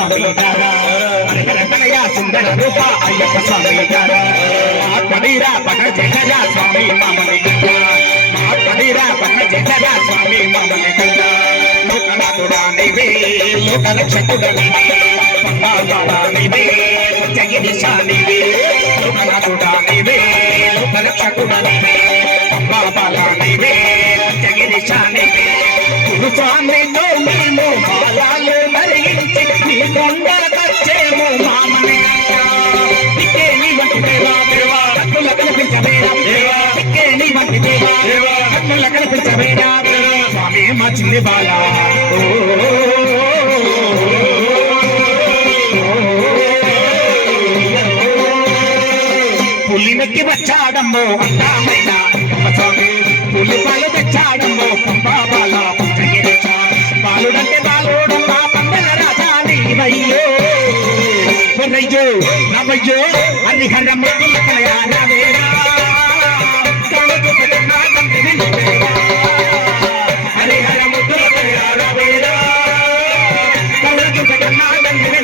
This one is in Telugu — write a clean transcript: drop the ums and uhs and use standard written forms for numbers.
స్వామి హరిహర సుందర రూప అయ్యప్ప స్వామి ఆత్మవీరా పట జయ స్వామి మామని ఆత్మవీరా పట జయ స్వామి మామని లోకనాథుడా నీవే లోకరక్షకుడా నీవే పంబాబాలా నీవే జగిరిశా నీవే లోకనాథుడా నీవే లోకరక్షకుడా నీవే పంబాబాలా నీవే జగిరిశా నీవే గురుస్వామితో మేము బాలాలు మరిగించి నీ కొండల వచ్చేము మామని ఇక్కే నీ వంటి దేవా దేవా కన్నుల కనిపించవేరా దేవా ఇక్కే నీ వంటి దేవా దేవా కన్నుల కనిపించవేరా స్వామి మా చిన్ని బాలా పులినెక్కి వచ్చాడమ్మో అందామైన స్వామి పులి పాలు తెచ్చాడమ్మో పంబాబాల బాలుడంటే బాలుడమ్మా పందల రాజా నీవయ్యో నయ్యో నవయ్యో హరిహర ముద్దుల కలయానా వేరా హరిహర ముద్దుల కలయానా వేరా కళ్ళకి కన్నా దండిని